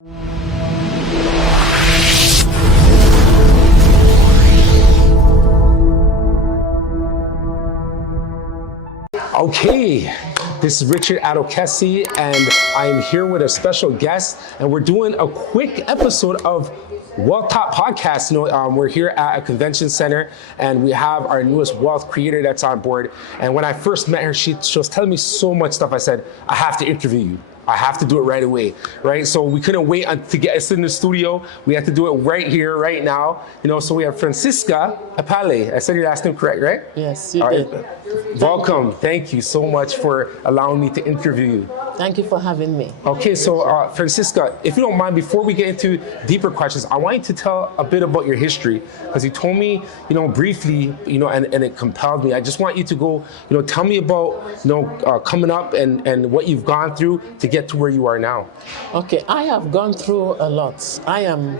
Okay, this is Richard Adokesi, and I am here with a special guest, and we're doing a quick episode of Wealth Talk Podcast. We're here at a convention center, and we have our newest wealth creator that's on board. And when I first met her, she was telling me so much stuff. I said, I have to interview you. I have to do it right away, right? So we couldn't wait to get us in the studio. We had to do it right here, right now. So we have Francisca Epale. I said your last name correct, right? Yes, you did. Welcome. Thank you so much for allowing me to interview you. Thank you for having me. Okay, so Francisca, if you don't mind, before we get into deeper questions, I want you to tell a bit about your history, because you told me, briefly, and it compelled me. I just want you to go, tell me about, coming up and what you've gone through to get to where you are now. Okay, I have gone through a lot. I am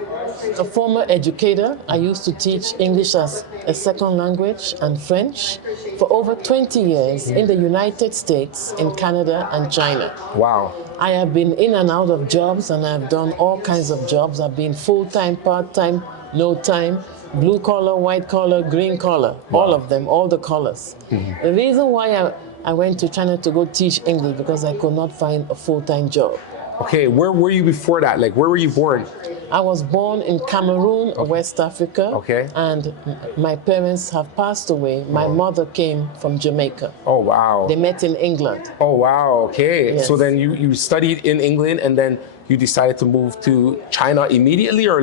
a former educator. I used to teach English as a second language and French for over 20 years in the United States, in Canada, and China. Wow. I have been in and out of jobs, and I've done all kinds of jobs. I've been full-time, part-time, no time, blue collar, white collar, green collar, all of them, all the colors. Mm-hmm. The reason why I went to China to go teach English because I could not find a full-time job. Okay, where were you before that? Like, where were you born? I was born in Cameroon, West Africa. Okay. And my parents have passed away. My mother came from Jamaica. Oh, wow. They met in England. Oh, wow. Okay. Yes. So then you studied in England, and then you decided to move to China immediately, or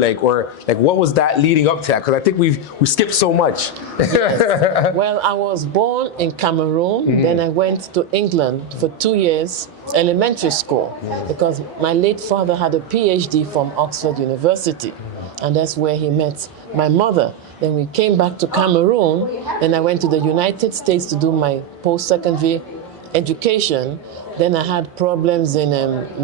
what was that leading up to that? Because I think we skipped so much. Yes. Well, I was born in Cameroon, then I went to England for 2 years, elementary school, because my late father had a PhD from Oxford University, and that's where he met my mother. Then we came back to Cameroon, and I went to the United States to do my post-secondary education. Then I had problems in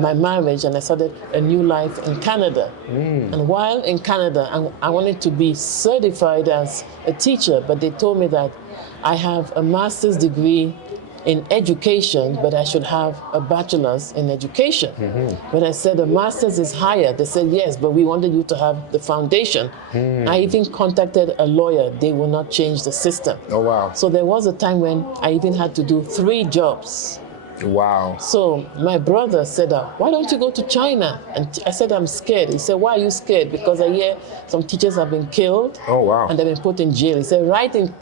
my marriage, and I started a new life in Canada. And while in Canada, I wanted to be certified as a teacher, but they told me that I have a master's degree in education, but I should have a bachelor's in education. But I said the master's is higher. They said, yes, but we wanted you to have the foundation. I even contacted a lawyer. They will not change the system. Oh, wow. So there was a time when I even had to do 3 jobs. Wow. So my brother said, why don't you go to China? And I said, I'm scared. He said, why are you scared? Because I hear some teachers have been killed. Oh, wow. And they've been put in jail. He said, right in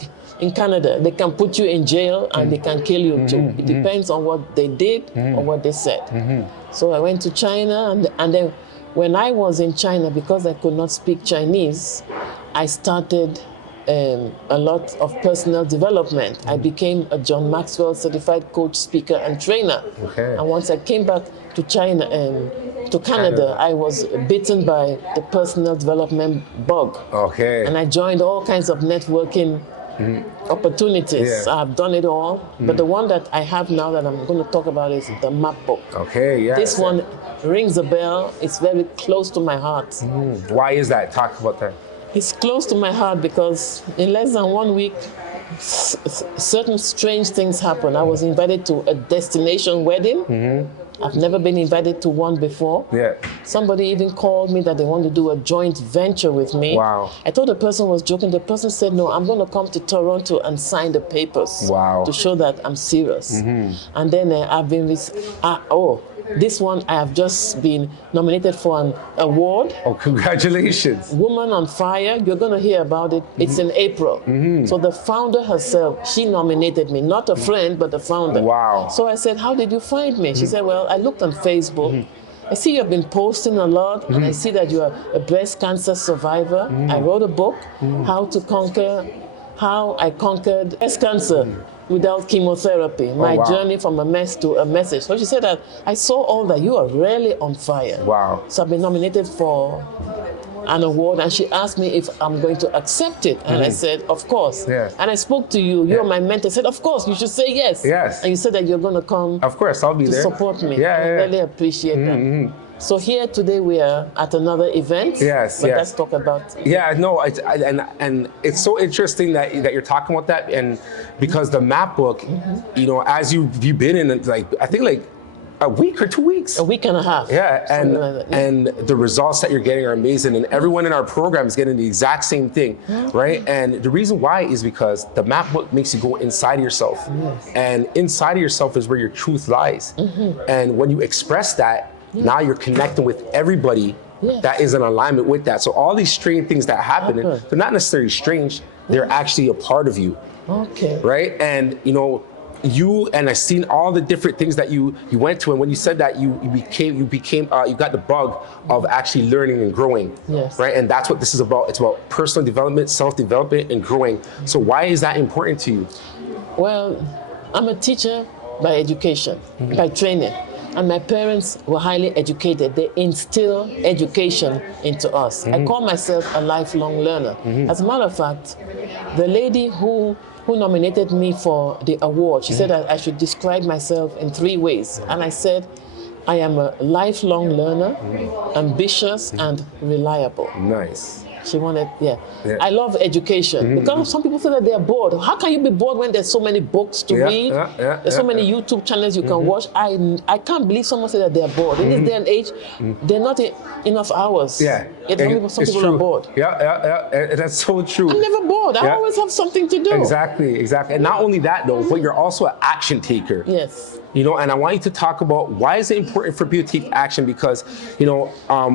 Canada, they can put you in jail and they can kill you too. It depends on what they did or what they said. So I went to China, and then when I was in China, because I could not speak Chinese, I started a lot of personal development. I became a John Maxwell certified coach, speaker, and trainer. Okay. And once I came back to China and to Canada, I was bitten by the personal development bug. Okay. And I joined all kinds of networking opportunities. Yeah. I've done it all, but the one that I have now that I'm going to talk about is the map book. Okay, yeah. This one rings a bell. It's very close to my heart. Why is that? Talk about that. It's close to my heart because in less than 1 week, certain strange things happened. I was invited to a destination wedding. I've never been invited to one before. Yeah. Somebody even called me that they want to do a joint venture with me. Wow. I thought the person was joking. The person said, no, I'm going to come to Toronto and sign the papers. Wow. To show that I'm serious. And then I've been this one, I have just been nominated for an award. Oh, congratulations. Woman on Fire, you're going to hear about it. It's in April. So the founder herself, she nominated me, not a friend, but the founder. Wow. So I said, how did you find me? She said, well, I looked on Facebook. I see you've been posting a lot, and I see that you are a breast cancer survivor. I wrote a book, How I Conquered Breast Cancer Without Chemotherapy, my journey from a mess to a message. So she said that I saw all that. You are really on fire. Wow. So I've been nominated for an award, and she asked me if I'm going to accept it. And I said, of course. Yeah. And I spoke to you. You're my mentor. I said, of course, you should say yes. Yes. And you said that you're going to come. Of course, I'll be there. To support me. I really appreciate that. So here today we are at another event. Yes, but let's talk about. Yeah, no, and it's so interesting that you're talking about that, and because the map book, as you've been in, like I think like a week or 2 weeks. A week and a half. Yeah, and like that, yeah. and the results that you're getting are amazing, and everyone in our program is getting the exact same thing, right? And the reason why is because the map book makes you go inside of yourself, and inside of yourself is where your truth lies. And when you express that, now you're connecting with everybody that is in alignment with that. So all these strange things that happen, they're not necessarily strange; they're actually a part of you. Okay. Right, and you and I've seen all the different things that you went to, and when you said that you got the bug of actually learning and growing, right? And that's what this is about. It's about personal development, self-development, and growing. So why is that important to you? Well, I'm a teacher by education, by training. And my parents were highly educated. They instill education into us. I call myself a lifelong learner. As a matter of fact, the lady who nominated me for the award, she said that I should describe myself in 3 ways. And I said, I am a lifelong learner, ambitious, and reliable. Nice. She wanted, I love education because some people feel that they are bored. How can you be bored when there's so many books to read? There's so many YouTube channels you can watch. I can't believe someone said that they are bored. In this day and age, they're not enough hours. Some people are bored. That's so true. I'm never bored. I always have something to do. Exactly. And not only that though, but you're also an action taker. Yes. And I want you to talk about why is it important for people to take action, because,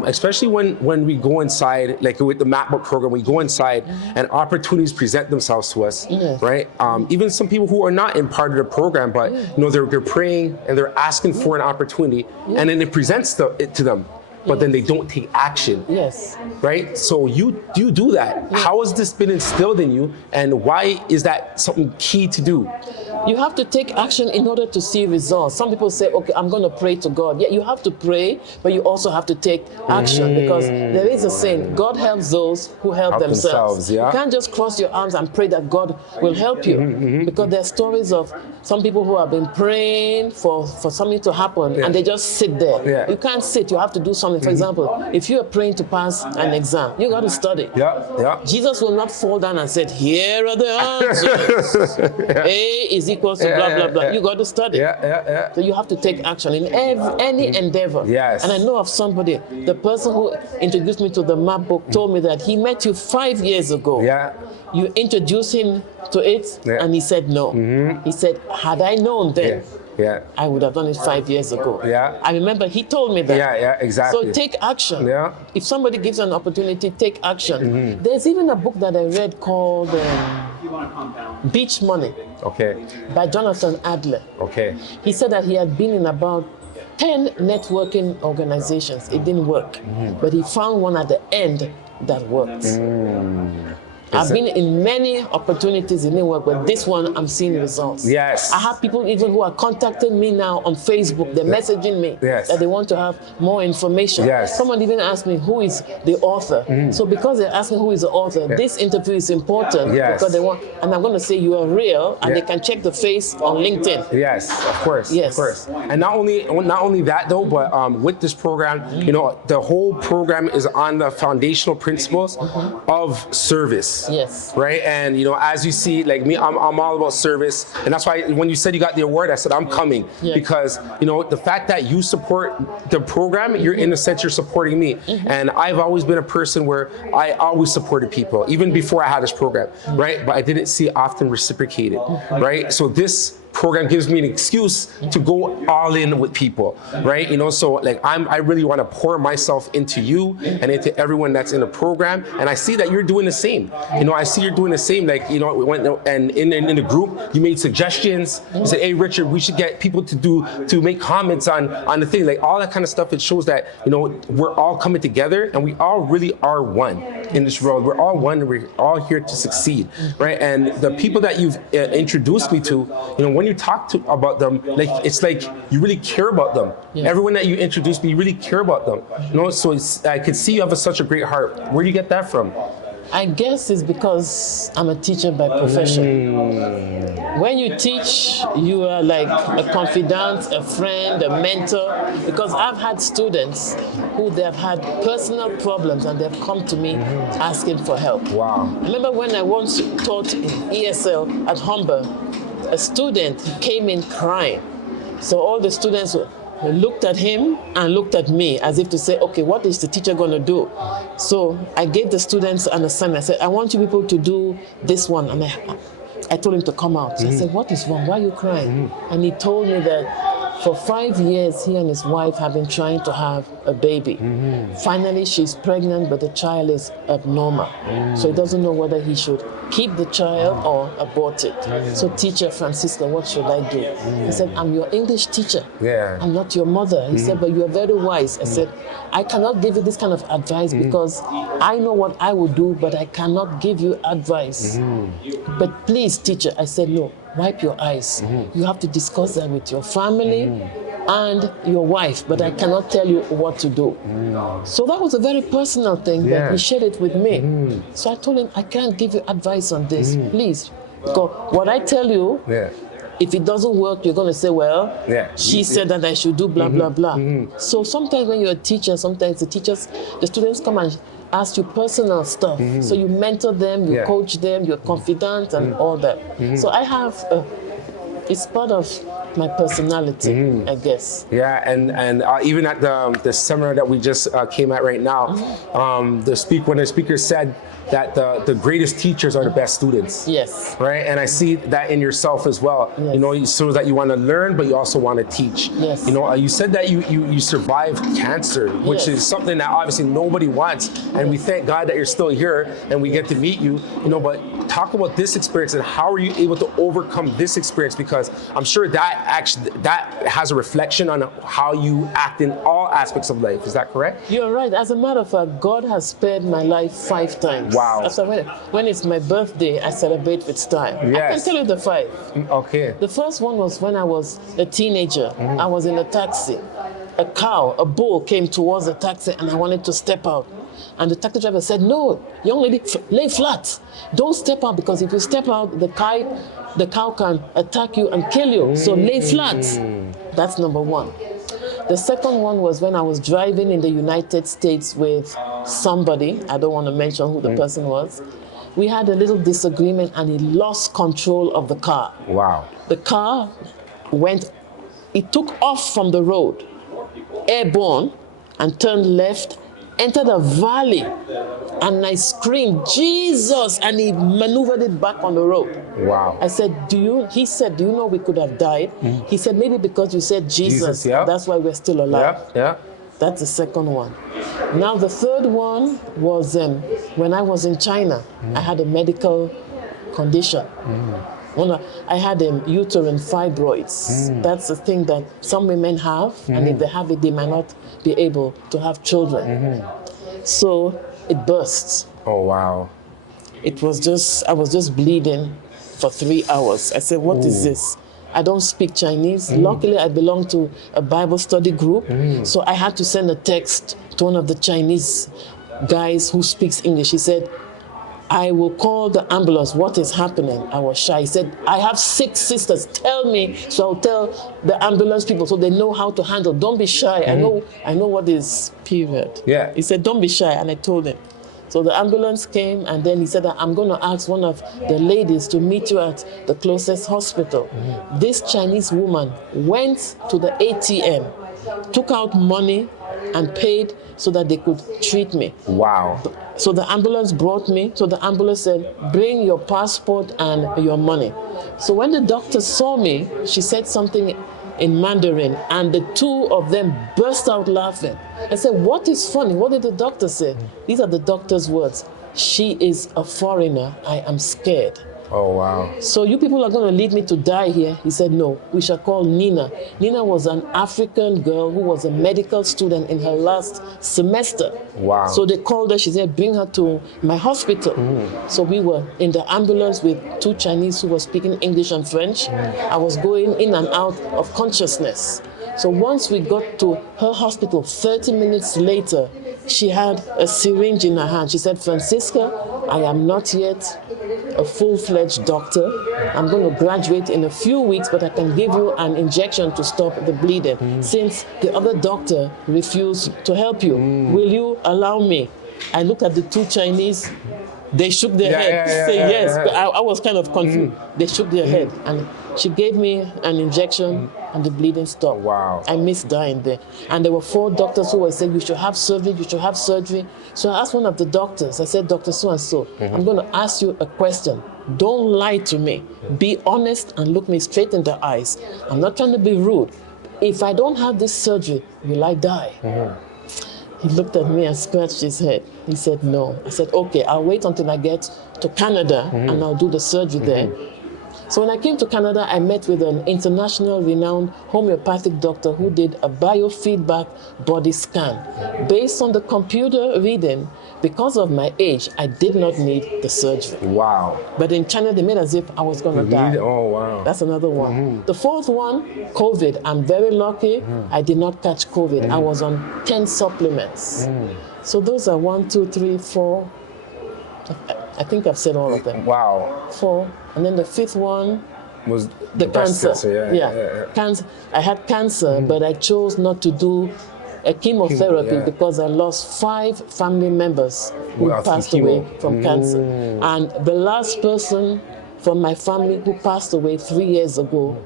especially when we go inside, like with the MapBook program, we go inside and opportunities present themselves to us, right? Even some people who are not in part of the program, but, they're praying and they're asking for an opportunity, and then it presents it to them. But then they don't take action. Yes. Right? So you do that. How has this been instilled in you, and why is that something key to do? You have to take action in order to see results. Some people say, okay, I'm going to pray to God. Yeah, you have to pray, but you also have to take action, because there is a saying, God helps those who help themselves. You can't just cross your arms and pray that God will help you, because there are stories of some people who have been praying for something to happen, and they just sit there. You can't sit. You have to do something. For example, if you are praying to pass an exam, you got to study. Jesus will not fall down and say, here are the answers. A is equals to blah, blah, blah. You got to study. So you have to take action in any endeavor. And I know of somebody, the person who introduced me to the map book told me that he met you 5 years ago. You introduced him to it, and he said no. He said, had I known then, I would have done it 5 years ago. I remember he told me that. Exactly. So take action. If somebody gives you an opportunity, take action. There's even a book that I read called Beach Money by Jonathan Adler. He said that he had been in about 10 networking organizations. It didn't work. But he found one at the end that worked. I've been in many opportunities in the work, but this one I'm seeing results. I have people even who are contacting me now on Facebook. They're messaging me that they want to have more information. Someone even asked me who is the author. So because they're asking who is the author, this interview is important because they want, and I'm going to say you are real, and they can check the face on LinkedIn. Of course. And not only that though, but with this program, the whole program is on the foundational principles of service. Right. And as you see, like me, I'm all about service, and that's why when you said you got the award, I said I'm coming because the fact that you support the program, you're in a sense you're supporting me, and I've always been a person where I always supported people even before I had this program, right? But I didn't see it often reciprocated, right? So this program gives me an excuse to go all in with people, right? So like I really want to pour myself into you and into everyone that's in the program, and I see that you're doing the same. I see you're doing the same. Like and in the group, you made suggestions. You said, "Hey, Richard, we should get people to make comments on the thing." Like all that kind of stuff. It shows that we're all coming together, and we all really are one in this world. We're all one. And we're all here to succeed, right? And the people that you've introduced me to, when you talk about them, like it's like you really care about them. Everyone that you introduced me, you really care about them. So I could see you have such a great heart. Where do you get that from? I guess it's because I'm a teacher by profession. When you teach, you are like a confidant, a friend, a mentor, because I've had students who they have had personal problems and they've come to me asking for help. Wow. I remember when I once taught in ESL at Humber, a student came in crying. So all the students looked at him and looked at me as if to say, okay, what is the teacher going to do? So I gave the students an assignment. I said, I want you people to do this one. And I told him to come out. So I said, what is wrong? Why are you crying? And he told me that for 5 years, he and his wife have been trying to have a baby. Finally, she's pregnant, but the child is abnormal. So he doesn't know whether he should keep the child or abort it. So teacher Francisca, what should I do? He said, I'm your English teacher. I'm not your mother. He said, but you are very wise. I said, I cannot give you this kind of advice because I know what I would do, but I cannot give you advice. But please, teacher, I said, no, wipe your eyes. You have to discuss that with your family and your wife, but I cannot tell you what to do. So that was a very personal thing, but he shared it with me. So I told him, I can't give you advice on this, please. Because what I tell you, if it doesn't work, you're going to say, well, she said that I should do blah, blah, blah. So sometimes when you're a teacher, sometimes the students come and ask you personal stuff. So you mentor them, you coach them, you're confidant and all that. So I have, it's part of my personality, I guess. Yeah, and even at the seminar that we just came at right now, when the speaker said that the greatest teachers are the best students. Yes. Right, and I see that in yourself as well. Yes. You know, so that you want to learn, but you also want to teach. Yes. You know, you said that you survived cancer, which is something that obviously nobody wants, and we thank God that you're still here and we get to meet you. You know, but talk about this experience and how are you able to overcome this experience? Because I'm sure that has a reflection on how you act in all aspects of life. Is that correct? You're right. As a matter of fact, God has spared my life 5 times. Wow. So when it's my birthday, I celebrate with style. Yes. I can tell you the 5. Okay. The first one was when I was a teenager. I was in a taxi. A bull came towards the taxi and I wanted to step out. And the taxi driver said, no, young lady, lay flat. Don't step out because if you step out, the cow can attack you and kill you. So lay flat. That's number 1. The second one was when I was driving in the United States with somebody. I don't want to mention who the person was. We had a little disagreement and he lost control of the car. Wow. The car it took off from the road, airborne, and turned left, entered a valley, and I screamed, Jesus, and he maneuvered it back on the road. Wow. I said, he said, do you know we could have died? He said, maybe because you said Jesus, that's why we're still alive. Yeah. That's the second one. Now the third one was when I was in China. I had a medical condition. I had uterine fibroids. That's the thing that some women have, and if they have it, they might not be able to have children. So it burst. Oh, wow. I was just bleeding for 3 hours. I said, what is this? I don't speak Chinese. Luckily, I belong to a Bible study group. So I had to send a text to one of the Chinese guys who speaks English. He said, I will call the ambulance. What is happening? I was shy. He said, I have 6 sisters. Tell me. So I'll tell the ambulance people so they know how to handle. Don't be shy. I know what is period. Yeah. He said, don't be shy. And I told him. So the ambulance came and then he said, I'm going to ask one of the ladies to meet you at the closest hospital. This Chinese woman went to the ATM, took out money and paid so that they could treat me. Wow. So the ambulance brought me. So the ambulance said, bring your passport and your money. So when the doctor saw me, she said something in Mandarin, and the 2 of them burst out laughing. I said, what is funny? What did the doctor say? These are the doctor's words. She is a foreigner. I am scared. Oh, wow. So you people are going to lead me to die here? He said, no, we shall call Nina. Nina was an African girl who was a medical student in her last semester. Wow. So they called her, she said, bring her to my hospital. So we were in the ambulance with 2 Chinese who were speaking English and French. I was going in and out of consciousness. So once we got to her hospital, 30 minutes later, she had a syringe in her hand. She said, Francisca, I am not yet a full-fledged doctor. I'm going to graduate in a few weeks, but I can give you an injection to stop the bleeding. Since the other doctor refused to help you, will you allow me? I looked at the 2 Chinese They shook their head to say yes. But I was kind of confused. They shook their head, and she gave me an injection, and the bleeding stopped. Wow. I missed dying there. And there were 4 doctors who were saying, you should have surgery, you should have surgery. So I asked one of the doctors, I said, Dr. So-and-so, I'm going to ask you a question. Don't lie to me. Be honest and look me straight in the eyes. I'm not trying to be rude. If I don't have this surgery, will I die? He looked at me and scratched his head. He said, no. I said, okay, I'll wait until I get to Canada and I'll do the surgery there. So when I came to Canada, I met with an international renowned homeopathic doctor who did a biofeedback body scan. Based on the computer reading, because of my age, I did not need the surgery. Wow. But in China, they made as if I was going to die. Oh, wow. That's another one. The 4th one, COVID. I'm very lucky. I did not catch COVID. I was on 10 supplements. So those are 1, 2, 3, 4. I think I've said all of them. Wow. 4. And then the 5th one was the cancer. Yeah. Cancer. I had cancer, but I chose not to do a chemotherapy because I lost 5 family members who passed away from cancer. And the last person from my family who passed away 3 years ago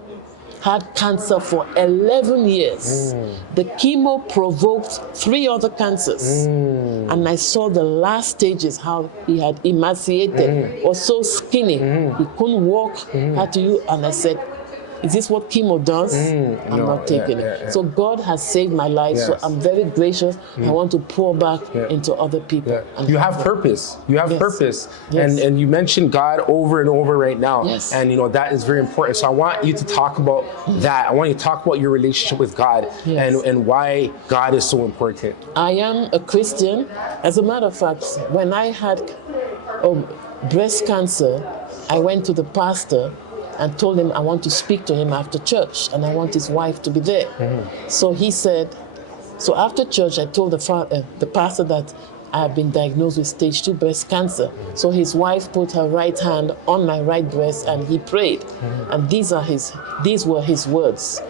had cancer for 11 years. The chemo provoked 3 other cancers. And I saw the last stages, how he had emaciated, was so skinny, he couldn't walk, had to use, and I said, is this what chemo does? I'm not taking it. So God has saved my life, so I'm very gracious. I want to pour back into other people. You have purpose. You have purpose. Yes. And you mentioned God over and over right now. Yes. And that is very important. So I want you to talk about that. I want you to talk about your relationship with God and why God is so important. I am a Christian. As a matter of fact, when I had breast cancer, I went to the pastor and told him I want to speak to him after church and I want his wife to be there. So he said, so after church I told the pastor that I have been diagnosed with stage 2 breast cancer. So his wife put her right hand on my right breast and he prayed. And these were his words.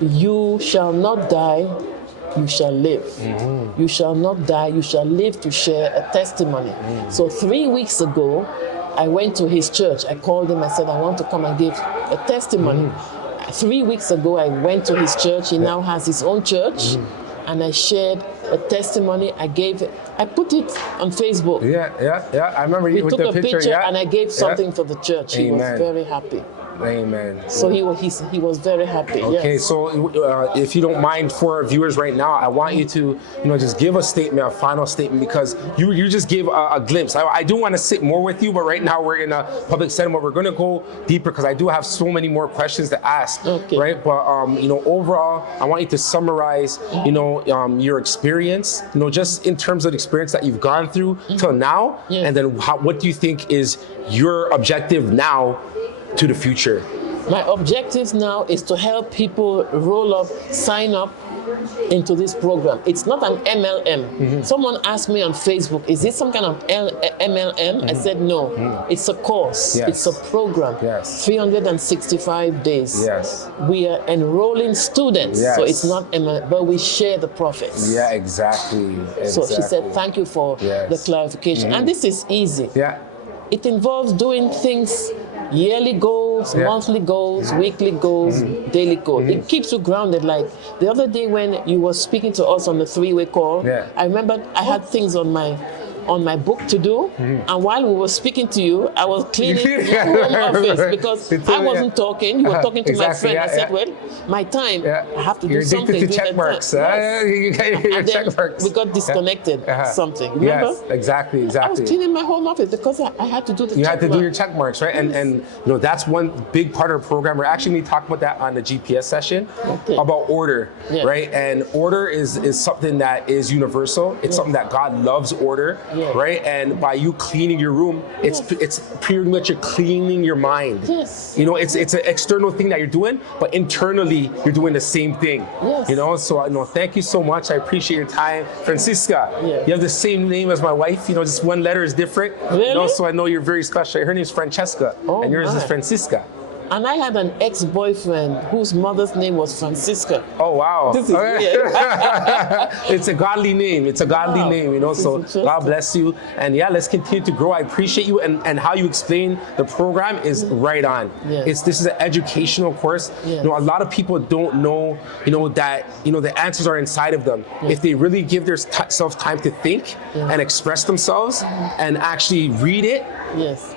You shall not die, you shall live. You shall not die, you shall live to share a testimony. So 3 weeks ago, I went to his church. I called him. I said, I want to come and give a testimony. 3 weeks ago, I went to his church. He now has his own church. And I shared a testimony. I put it on Facebook. Yeah. I remember you with the picture. We took a picture and I gave something for the church. He was very happy. Amen. So he was very happy. Okay, so if you don't mind, for our viewers right now, I want you to just give a statement, a final statement, because you just gave a glimpse. I do want to sit more with you, but right now we're in a public setting, but we're going to go deeper because I do have so many more questions to ask. Okay. Right, but overall, I want you to summarize your experience, just in terms of the experience that you've gone through till now, and then what do you think is your objective now to the future? My objective now is to help people sign up into this program. It's not an MLM. Someone asked me on Facebook, is this some kind of MLM? I said, no, it's a course. It's a program. 365 days. We are enrolling students, so it's not MLM, but we share the profits. Yeah, exactly. So she said, thank you for the clarification. And this is easy. It involves doing things, yearly goals, monthly goals, weekly goals, daily goals. It keeps you grounded. Like the other day when you were speaking to us on the 3-way call, I remember I had things on my book to do, and while we were speaking to you, I was cleaning my home office because I wasn't talking. You were talking to my friend. I said, well, my time, I have to do something. You're addicted to check marks. You got your check marks. We got disconnected something. Remember? Yes, exactly. I was cleaning my home office because I had to do the check marks. You had to do your check marks, right? And that's one big part of the program. We're actually going to talk about that on the GPS session, about order, right? And order is something that is universal. It's something that God loves, order. Right, and by you cleaning your room, it's pretty much you're cleaning your mind. It's an external thing that you're doing, but internally you're doing the same thing. So thank you so much. I appreciate your time, Francisca. You have the same name as my wife. Just one letter is different. Really? So I know you're very special. Her name is Francesca, and yours is Francisca. And I had an ex-boyfriend whose mother's name was Francisca. Oh, wow. This is weird. It's a godly name. It's a godly name, you know, so God bless you. And yeah, let's continue to grow. I appreciate you, and how you explain the program is right on. Yes. This is an educational course. Yes. You know, a lot of people don't know, you know, that, you know, the answers are inside of them. If they really give themselves time to think and express themselves and actually read it, Yes.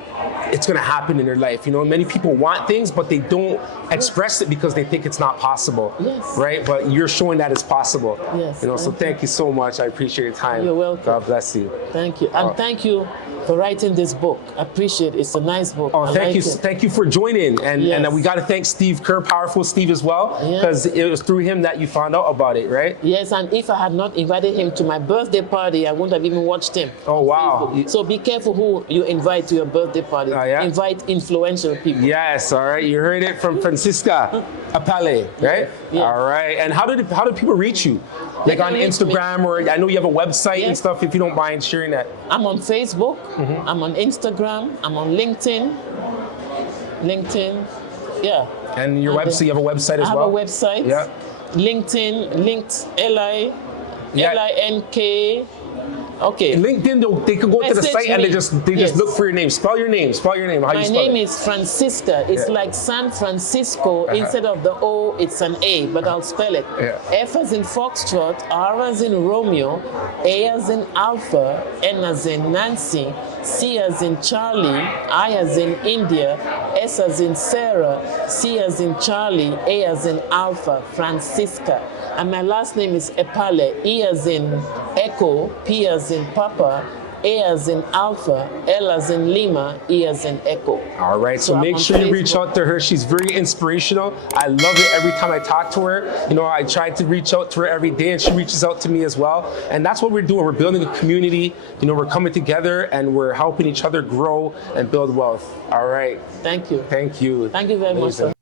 it's going to happen in their life. You know, many people want things, but they don't express it because they think it's not possible. Yes. Right? But you're showing that it's possible. Yes. You know, so thank you so much. I appreciate your time. You're welcome. God bless you. Thank you. And thank you for writing this book. I appreciate it. It's a nice book. Oh, I thank like you. it. Thank you for joining. And Yes. we got to thank Steve Kerr, Powerful Steve, as well, because it was through him that you found out about it, right? Yes, and if I had not invited him to my birthday party, I wouldn't have even watched him. Oh, wow. Facebook. So be careful who you invite to your birthday party. Yeah? Invite influential people. Yes, all right. You heard it from Francisca Epale, right? Yeah. All right. And how do people reach you? Like on Instagram, or I know you have a website and stuff, if you don't mind sharing that. I'm on Facebook, I'm on Instagram, I'm on LinkedIn. Yeah. And your website, you have a website as well? I have a website. Yeah. LinkedIn, linked Yeah. LINK. Okay. LinkedIn, they could go to the Message site and they me. just Yes. look for your name. Spell your name. Spell your name. How you My spell name it? is Francisca. It's like San Francisco. Instead of the O, it's an A, but I'll spell it. Yeah. F as in Foxtrot, R as in Romeo, A as in Alpha, N as in Nancy, C as in Charlie, I as in India, S as in Sarah, C as in Charlie, A as in Alpha, Francisca. And my last name is Epale, E as in Echo, P as in Papa, A as in Alpha, L as in Lima, E as in Echo. All right, so I'm make on sure you reach Facebook. out to her. She's very inspirational. I love it every time I talk to her. You know, I try to reach out to her every day, and she reaches out to me as well. And that's what we're doing. We're building a community. You know, we're coming together and we're helping each other grow and build wealth. All right. Thank you. Thank you. Thank you very much, sir.